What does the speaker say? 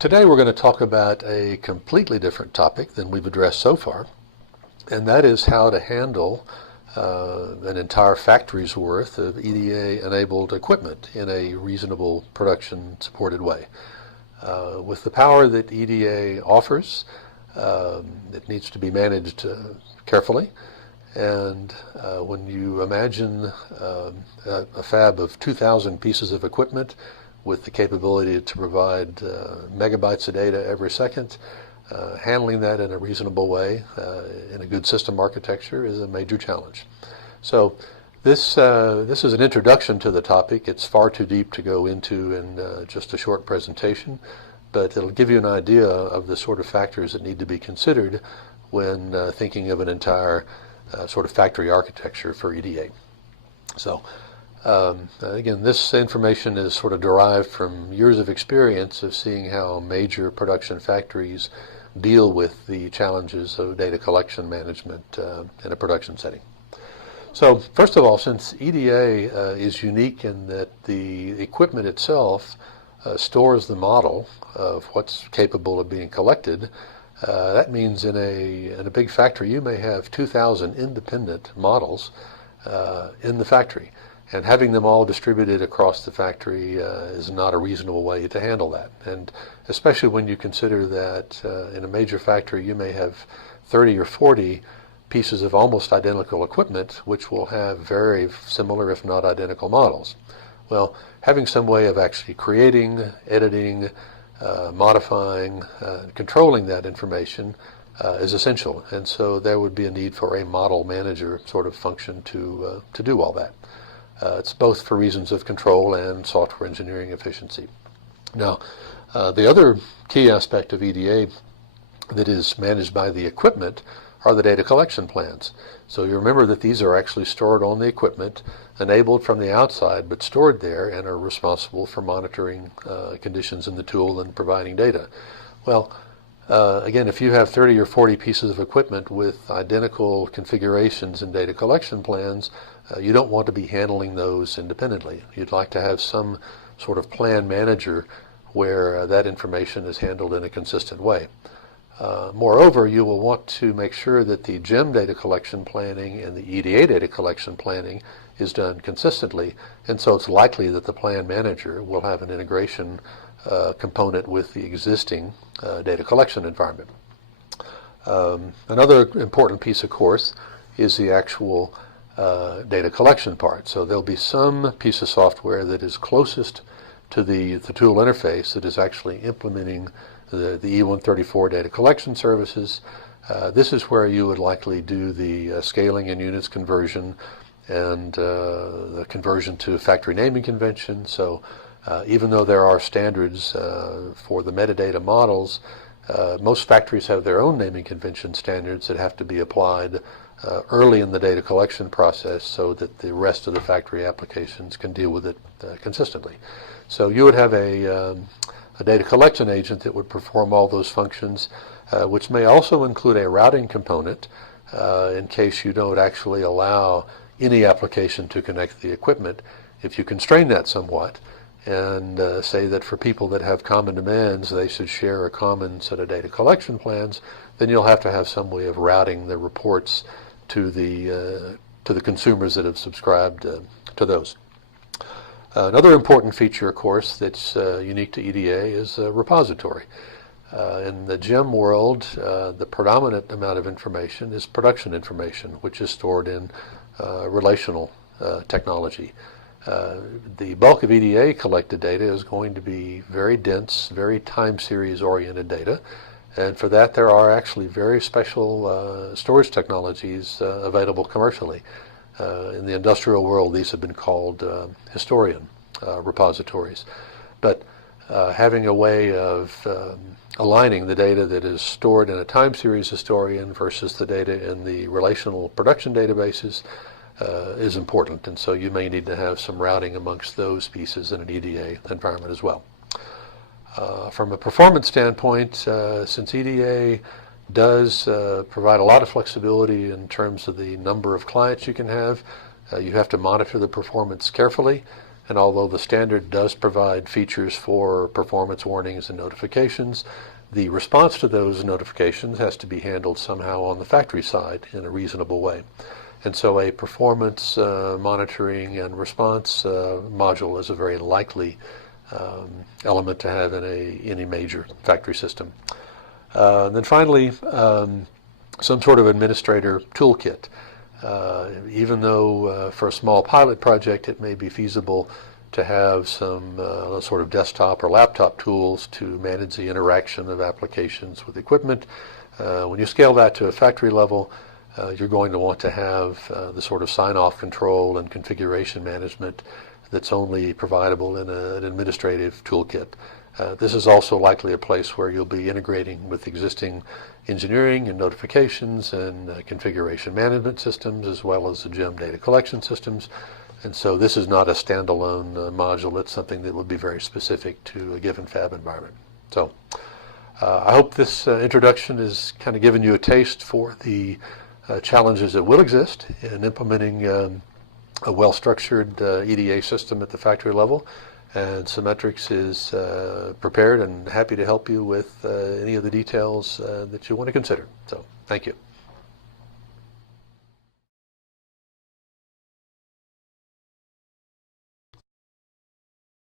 Today we're going to talk about a completely different topic than we've addressed so far, and that is how to handle an entire factory's worth of EDA-enabled equipment in a reasonable production-supported way. With the power that EDA offers, it needs to be managed carefully, and when you imagine a fab of 2,000 pieces of equipment with the capability to provide megabytes of data every second, handling that in a reasonable way in a good system architecture is a major challenge. So this is an introduction to the topic. It's far too deep to go into in just a short presentation, but it'll give you an idea of the sort of factors that need to be considered when thinking of an entire sort of factory architecture for EDA. So again, this information is sort of derived from years of experience of seeing how major production factories deal with the challenges of data collection management in a production setting. So first of all, since EDA is unique in that the equipment itself stores the model of what's capable of being collected, that means in a big factory you may have 2,000 independent models in the factory. And having them all distributed across the factory is not a reasonable way to handle that. And especially when you consider that in a major factory you may have 30 or 40 pieces of almost identical equipment which will have very similar, if not identical, models. Well, having some way of actually creating, editing, modifying, controlling that information is essential. And so there would be a need for a model manager sort of function to do all that. It's both for reasons of control and software engineering efficiency. Now, the other key aspect of EDA that is managed by the equipment are the data collection plans. So you remember that these are actually stored on the equipment, enabled from the outside, but stored there and are responsible for monitoring conditions in the tool and providing data. Well, again, if you have 30 or 40 pieces of equipment with identical configurations and data collection plans, you don't want to be handling those independently. You'd like to have some sort of plan manager where that information is handled in a consistent way. Moreover, you will want to make sure that the GEM data collection planning and the EDA data collection planning is done consistently, and so it's likely that the plan manager will have an integration component with the existing data collection environment. Another important piece, of course, is the actual data collection part. So there'll be some piece of software that is closest to the tool interface that is actually implementing the E134 data collection services. This is where you would likely do the scaling and units conversion and the conversion to factory naming convention. So even though there are standards for the metadata models, most factories have their own naming convention standards that have to be applied early in the data collection process so that the rest of the factory applications can deal with it consistently. So you would have a data collection agent that would perform all those functions, which may also include a routing component in case you don't actually allow any application to connect the equipment. If you constrain that somewhat and say that for people that have common demands they should share a common set of data collection plans, then you'll have to have some way of routing the reports to the consumers that have subscribed to those. Another important feature, of course, that's unique to EDA is a repository. In the GEM world, the predominant amount of information is production information, which is stored in relational technology. The bulk of EDA collected data is going to be very dense, very time series oriented data, and for that there are actually very special storage technologies available commercially. In the industrial world, these have been called historian repositories. But having a way of aligning the data that is stored in a time series historian versus the data in the relational production databases is important, and so you may need to have some routing amongst those pieces in an EDA environment as well. From a performance standpoint, since EDA does provide a lot of flexibility in terms of the number of clients you can have, you have to monitor the performance carefully, And although the standard does provide features for performance warnings and notifications, the response to those notifications has to be handled somehow on the factory side in a reasonable way. And so a performance monitoring and response module is a very likely element to have in any major factory system. And then finally, some sort of administrator toolkit. Even though for a small pilot project it may be feasible to have some sort of desktop or laptop tools to manage the interaction of applications with equipment, when you scale that to a factory level, you're going to want to have the sort of sign-off control and configuration management that's only providable in an administrative toolkit. This is also likely a place where you'll be integrating with existing engineering and notifications and configuration management systems, as well as the GEM data collection systems. And so this is not a standalone module. It's something that would be very specific to a given fab environment. So I hope this introduction has kind of given you a taste for the challenges that will exist in implementing a well-structured EDA system at the factory level. And Symmetrics is prepared and happy to help you with any of the details that you want to consider. So thank you.